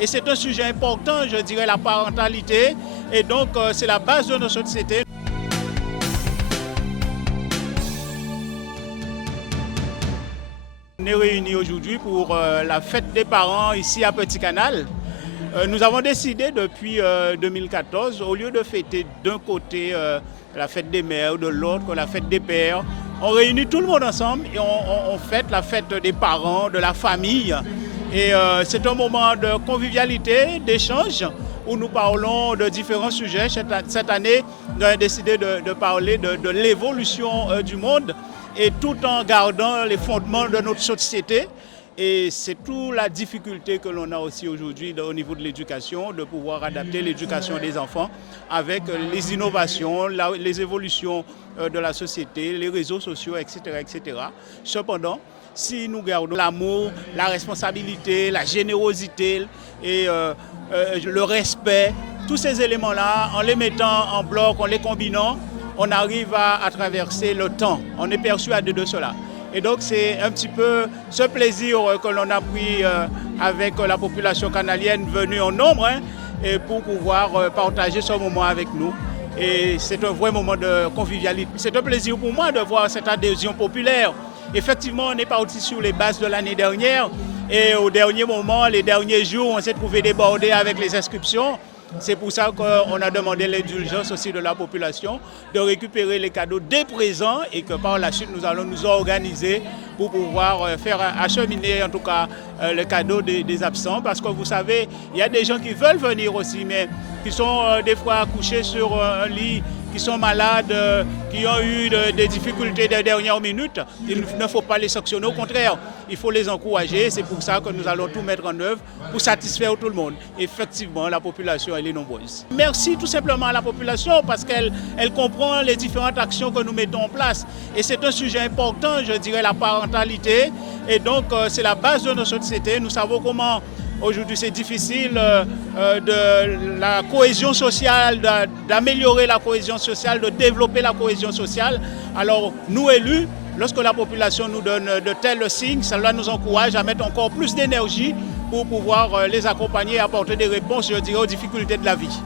Et c'est un sujet important, je dirais, la parentalité. Et donc, c'est la base de notre société. On est réunis aujourd'hui pour la fête des parents ici à Petit Canal. Nous avons décidé depuis 2014, au lieu de fêter d'un côté la fête des mères, de l'autre la fête des pères, on réunit tout le monde ensemble et on fête la fête des parents, de la famille. Et c'est un moment de convivialité, d'échange, où nous parlons de différents sujets. Cette année, nous avons décidé de parler de l'évolution du monde et tout en gardant les fondements de notre société. Et c'est toute la difficulté que l'on a aussi aujourd'hui au niveau de l'éducation, de pouvoir adapter l'éducation des enfants avec les innovations, les évolutions de la société, les réseaux sociaux, etc., etc. Cependant, si nous gardons l'amour, la responsabilité, la générosité et le respect, tous ces éléments-là, en les mettant en bloc, en les combinant, on arrive à traverser le temps. On est persuadé de cela. Et donc c'est un petit peu ce plaisir que l'on a pris avec la population canalienne venue en nombre et pour pouvoir partager ce moment avec nous. Et c'est un vrai moment de convivialité. C'est un plaisir pour moi de voir cette adhésion populaire. Effectivement, on est parti sur les bases de l'année dernière et au dernier moment, les derniers jours, on s'est trouvé débordé avec les inscriptions. C'est pour ça qu'on a demandé l'indulgence aussi de la population de récupérer les cadeaux dès présent et que par la suite nous allons nous organiser pour pouvoir faire acheminer en tout cas les cadeaux des absents, parce que vous savez, il y a des gens qui veulent venir aussi mais qui sont des fois couchés sur un lit, qui sont malades, qui ont eu des difficultés de dernière minute. Il ne faut pas les sanctionner, au contraire, il faut les encourager. C'est pour ça que nous allons tout mettre en œuvre pour satisfaire tout le monde. Effectivement, la population, elle est nombreuse. Merci tout simplement à la population parce qu'elle comprend les différentes actions que nous mettons en place. Et c'est un sujet important, je dirais, la parentalité. Et donc, c'est la base de notre société. Nous savons comment aujourd'hui c'est difficile de la cohésion sociale, d'améliorer la cohésion sociale, de développer la cohésion sociale. Alors nous élus, lorsque la population nous donne de tels signes, cela nous encourage à mettre encore plus d'énergie pour pouvoir les accompagner et apporter des réponses, je dirais, aux difficultés de la vie.